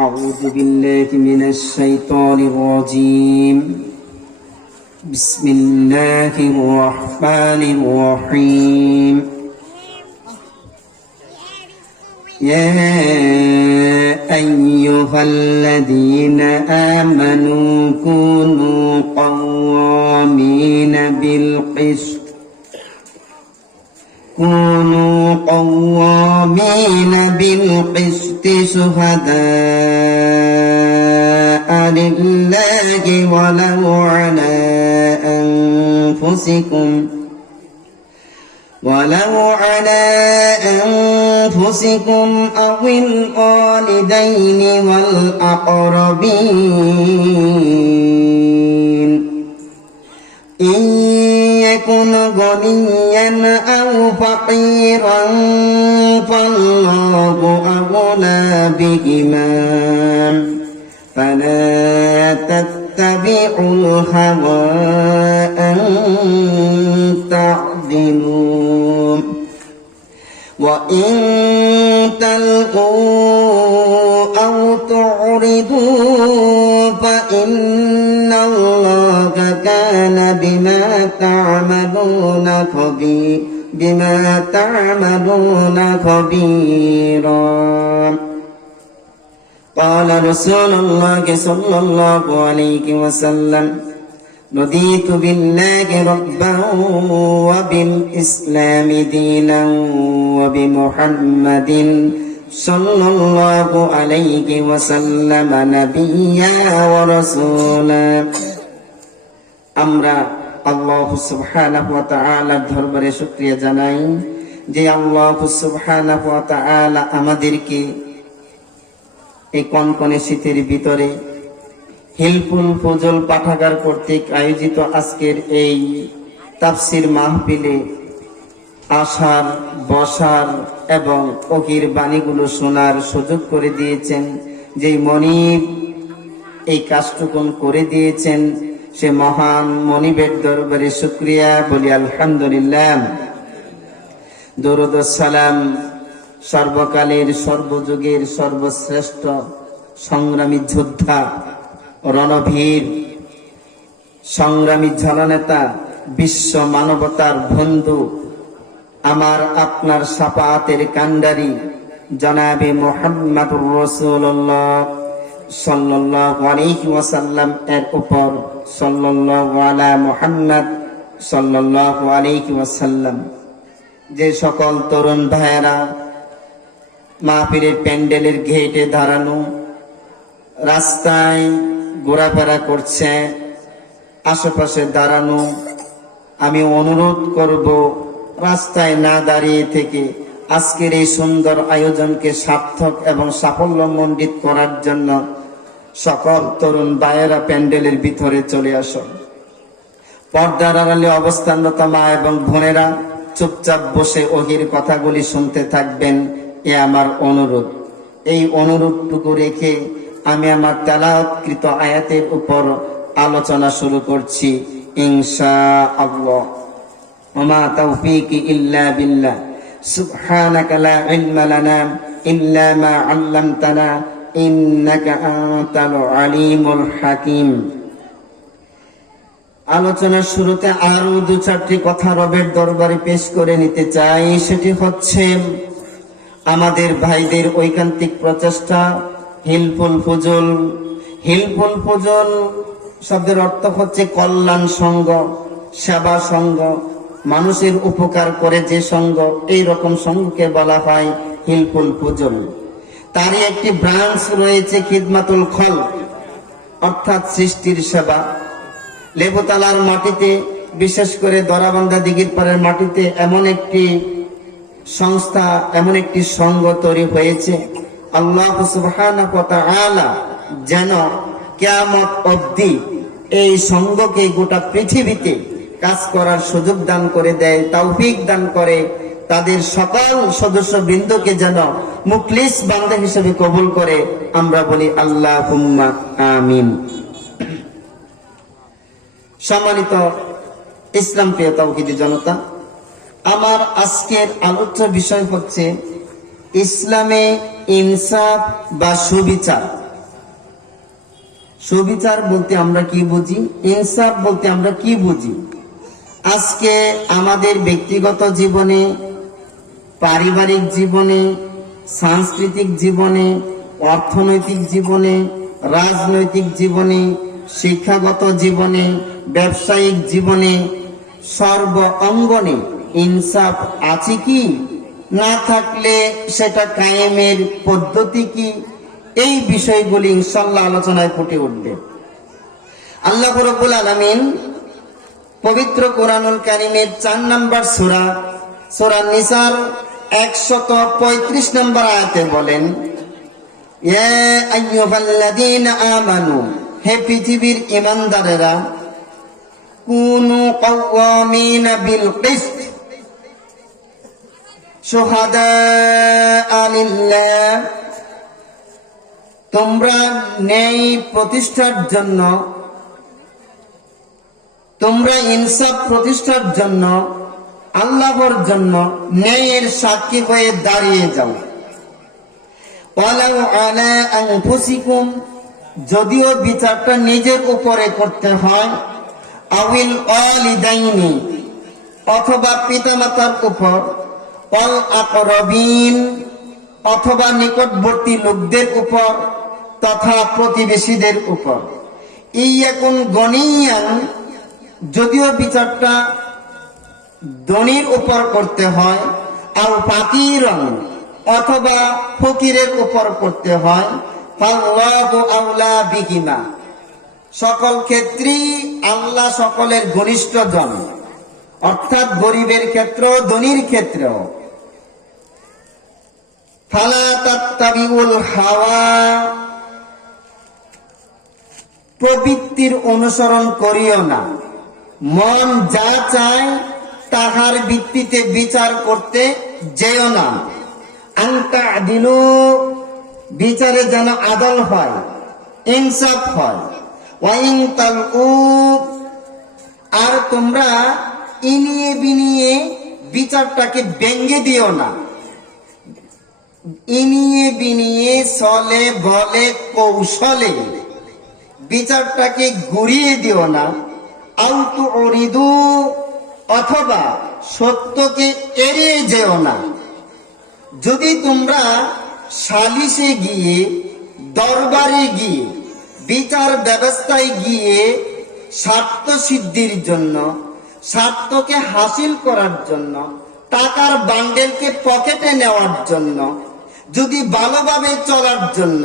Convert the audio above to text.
أعوذ بالله من الشيطان الرجيم. بسم الله الرحمن الرحيم. يا أيها الذين آمنوا كونوا قوامين بالقسط شهداء لله ولو على أنفسكم أو الوالدين والأقربين إن يكن غنيا أو فقيرا فالله أولى بهما فلا تتبعوا الهوى أن تعدلوا وإن تلقوا أو تعرضوا فإن الله كان بما تعملون خبيرا. قال رسول الله صلى الله عليه وسلم: رضيت بالله ربا وبالإسلام دينا وبمحمد صلى الله عليه وسلم نبيا ورسولا. আমরা আল্লাহ সুবহানাহু ওয়া তাআলার দরবারে শুকরিয়া জানাই যে আল্লাহ সুবহানাহু ওয়া তাআলা আমাদেরকে এই কনকনে শীতের ভিতরে হিলফুল ফজল পাঠাগার কর্তৃক আয়োজিত আজকের এই তাফসির মাহফিলে আসার, বসার এবং ওহির বাণীগুলো শোনার সুযোগ করে দিয়েছেন। যেই মনিব এই কাজটুকুন করে দিয়েছেন সে মহান মনিবের দরবারে শুকরিয়া বলি আলহামদুলিল্লাহ। দরুদ ও সালাম সর্বকালের সর্বযুগের সর্বশ্রেষ্ঠ সংগ্রামী যোদ্ধা, রণবীর, সংগ্রামী জননেতা, বিশ্ব মানবতার বন্ধু, আমার আপনার শাফাআতের কান্ডারি জনাবে মুহাম্মদুর রাসূলুল্লাহ সাল্লাল্লাহু আলাইহি ওয়াসাল্লাম এর উপর সাল্লাল্লাহু আলা মুহাম্মদ সাল্লাল্লাহু আলাইহি ওয়াসাল্লাম। যে সকল তরুণ ভাইয়েরা মাহফিলের প্যান্ডেলের গেটে দাঁড়ানো, রাস্তায় ঘোরাফেরা করছে, আশেপাশে দাঁড়ানো, আমি অনুরোধ করব রাস্তায় না দাঁড়িয়ে থেকে আজকের এই সুন্দর আয়োজনকে সার্থক এবং সাফল্যমণ্ডিত করার জন্য সকল তরুণ ভাইয়েরা প্যান্ডেলের ভিতরে চলে আসো। পর্দার আড়ালে অবস্থানরত মা এবং বোনেরা চুপচাপ বসে ওহির কথাগুলি শুনতে থাকবেন, এ আমার অনুরোধ। এই অনুরোধটুকু রেখে আমি আমার তেলাওয়াতকৃত আয়াতের উপর আলোচনা শুরু করছি ইনশাআল্লাহ। ওমা তাওফীকি ইল্লা বিল্লাহ সুবহানাকা লা ইলমা লানা ইল্লা মা আল্লামতানা ইন্নাকা আনতাল আলিমুল হাকিম। আলোচনার শুরুতে আরো দু চারটি কথা রবের দরবারে পেশ করে নিতে চাই। সেটি হচ্ছে আমাদের ভাইদের ঐকান্তিক প্রচেষ্টা হিলফুল ফুজুল। হিলফুল ফুজুল শব্দের অর্থ হচ্ছে কল্যাণ সংঘ, সেবা সংঘ, মানুষের উপকার করে যে সংঘ, এই রকম সংঘকে বলা হয় হিলফুল ফুজুল। তারই একটি ব্রাঞ্চ রয়েছে খিদমাতুল খলক, অর্থাৎ সৃষ্টির সেবা। লেবুতলার মাটিতে, বিশেষ করে দরাবান্ধা দিঘির পাড়ের মাটিতে এমন একটি সংস্থা, এমন একটি সংঘ তৈরি হয়েছে। আল্লাহ সুবহানাহু ওয়া তাআলা যেন কিয়ামত অবধি এই সংঘকে গোটা পৃথিবীতে কাজ করার সুযোগ দান করে দেয়, তৌফিক দান করে, তাদের সকল সদস্য বৃন্দকে যেন মুখলিস বান্দা হিসেবে কবুল করে। আমরা বলি আল্লাহুম্মা আমিন। সম্মানিত ইসলাম প্রিয় তাওহীদি জনতা, আমার আজকের আলোচ্য বিষয় হচ্ছে ইসলামে ইনসাফ বা সুবিচার সুবিচার বলতে আমরা কি বুঝি, ইনসাফ বলতে আমরা কি বুঝি? আজকে আমাদের ব্যক্তিগত জীবনে, পারিবারিক জীবনে, সাংস্কৃতিক জীবনে, অর্থনৈতিক জীবনে, রাজনৈতিক জীবনে, শিক্ষাগত জীবনে, ব্যবসায়িক জীবনে, সর্ব অঙ্গনে ইনসাফ আছে কি? না থাকলে সেটা কায়েমের পদ্ধতি কি? এই বিষয়গুলি ইনশাআল্লাহ আলোচনায় ফুটে উঠবে। আল্লাহ রাব্বুল আলামিন পবিত্র কোরআনুল কারীমের ৪ নম্বর সূরা, সূরা নিসার ১৩৫ নম্বর আয়াতে বলেন, ইয়া আইয়ুহাল্লাযীনা আমানু, হে পৃথিবীর ঈমানদারেরা, কুনু কাওয়ামিনা বিল কিসত শুহাদাআ লিল্লাহ, তোমরা ন্যায় প্রতিষ্ঠার জন্য, তোমরা ইনসাফ প্রতিষ্ঠার জন্য, আল্লাহর জন্য ন্যায়ের সাক্ষী হয়ে দাঁড়িয়ে যাও। ওয়ালাউ আলা আনফুসিকুম, যদিও বিচারটা নিজের উপরে করতে হয়, আউল ওয়ালিদাইনি, অথবা পিতামাতার উপর, ওয়াল আকরাবিন, অথবা নিকটবর্তী লোকদের উপর তথা প্রতিবেশীদের উপর। ইয়াকুন গনিয়ান, যদিও বিচারটা ধনীর উপর করতে হয়, আও ফাকিরান, অথবা ফকিরের উপর করতে হয়, ফাল্লাহু আউলা বিহিমা, সকল ক্ষেত্রেই আল্লাহ সকলের ঘনিষ্ঠ জন, অর্থাৎ গরিবের ক্ষেত্র, ধনীর ক্ষেত্রেও। ফালা তাত্তাবিউল হাওয়া, প্রবৃত্তির অনুসরণ করিও না, মন যা চায় তাহার ভিত্তিতে বিচার করতে যেও না। আনতা দিলু, বিচারে যেন আদল হয়, ইনসাফ হয়। ওয়াইন তালউ, আর তোমরা ইনিয়ে বিনিয়ে বিচারটাকে ব্যঙ্গে দিও না, ইনিয়ে বিনিয়ে ছলে বলে কৌশলে বিচারটাকে ঘুরিয়ে দিও না। আউতু অরিদু, অথবা সত্যকে এড়িয়ে যেও না। যদি তোমরা সালিশে গিয়ে, দরবারে গিয়ে, বিচার ব্যবস্থায় গিয়ে স্বার্থ সিদ্ধির জন্য, স্বার্থকে হাসিল করার জন্য, টাকার বান্ডেলকে পকেটে নেওয়ার জন্য, যদি ভালোভাবে চলার জন্য